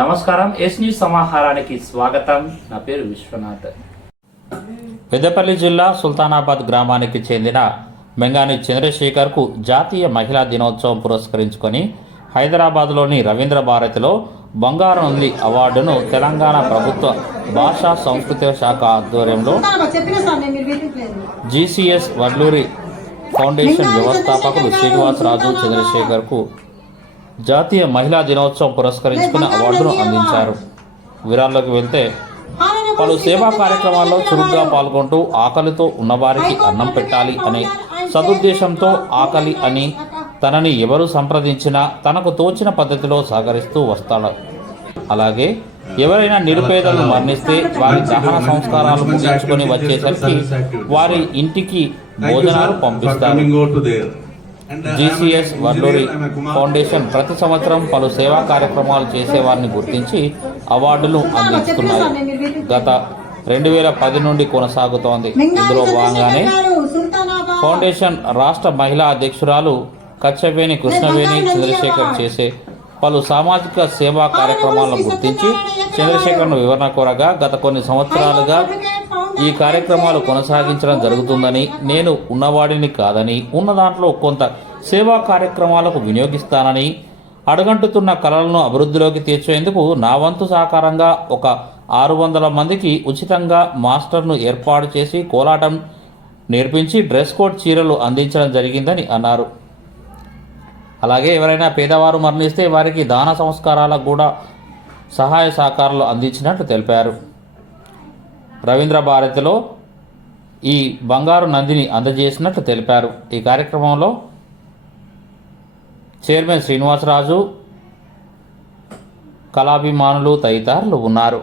నమస్కారం. Yes news సమాహారానికి స్వాగతం. నా పేరు విశ్వనాథ్. పెద్దపల్లి జిల్లా సుల్తానాబాద్ గ్రామానికి చెందిన మెంగాని చంద్రశేఖర్కు జాతీయ మహిళా దినోత్సవం పురస్కరించుకొని హైదరాబాద్లోని రవీంద్ర భారతిలో బంగారు నంది అవార్డును తెలంగాణ ప్రభుత్వ భాషా సంస్కృతి శాఖ ఆధ్వర్యంలో జీసీఎస్ వడ్లూరి ఫౌండేషన్ వ్యవస్థాపకులు శ్రీనివాసరాజు చంద్రశేఖర్కు జాతీయ మహిళా దినోత్సవం పురస్కరించుకుని అవార్డును అందించారు. వివరాల్లోకి వెళ్తే పలు సేవా కార్యక్రమాల్లో చురుగ్గా పాల్గొంటూ ఆకలితో ఉన్నవారికి అన్నం పెట్టాలి అనే సదుద్దేశంతో ఆకలి అని తనని ఎవరు సంప్రదించినా తనకు తోచిన పద్ధతిలో సహకరిస్తూ వస్తాడు. అలాగే ఎవరైనా నిరుపేదలు మరణిస్తే వారి దహన సంస్కారాలు ముగించుకొని వచ్చేసరికి వారి ఇంటికి భోజనాలు పంపిస్తారు. జీసీఎస్ వడ్లూరి ఫౌండేషన్ ప్రతి సంవత్సరం పలు సేవా కార్యక్రమాలు చేసేవారిని గుర్తించి అవార్డులు అందిస్తున్నాయి. గత 2010 నుండి కొనసాగుతోంది. ఇందులో భాగంగానే ఫౌండేషన్ రాష్ట్ర మహిళా అధ్యక్షురాలు కచ్చవేణి కృష్ణవేణి చంద్రశేఖర్ చేసే పలు సామాజిక సేవా కార్యక్రమాలను గుర్తించి చంద్రశేఖర్ను వివరణ కోరగా గత కొన్ని సంవత్సరాలుగా ఈ కార్యక్రమాలు కొనసాగించడం జరుగుతుందని, నేను ఉన్నవాడిని కాదని, ఉన్న దాంట్లో కొంత సేవా కార్యక్రమాలకు వినియోగిస్తానని, అడుగంటుతున్న కళలను అభివృద్ధిలోకి తీర్చేందుకు నా వంతు సహకారంగా ఒక 600 మందికి ఉచితంగా మాస్టర్ను ఏర్పాటు చేసి కోలాటం నేర్పించి డ్రెస్ కోడ్ చీరలు అందించడం జరిగిందని అన్నారు. అలాగే ఎవరైనా పేదవారు మరణిస్తే వారికి దాన సంస్కారాలకు కూడా సహాయ సహకారాలు అందించినట్లు తెలిపారు. రవీంద్ర భారతిలో ఈ బంగారు నందిని అందజేసినట్లు తెలిపారు. ఈ కార్యక్రమంలో చైర్మన్ శ్రీనివాసరాజు, కళాభిమానులు తదితరులు ఉన్నారు.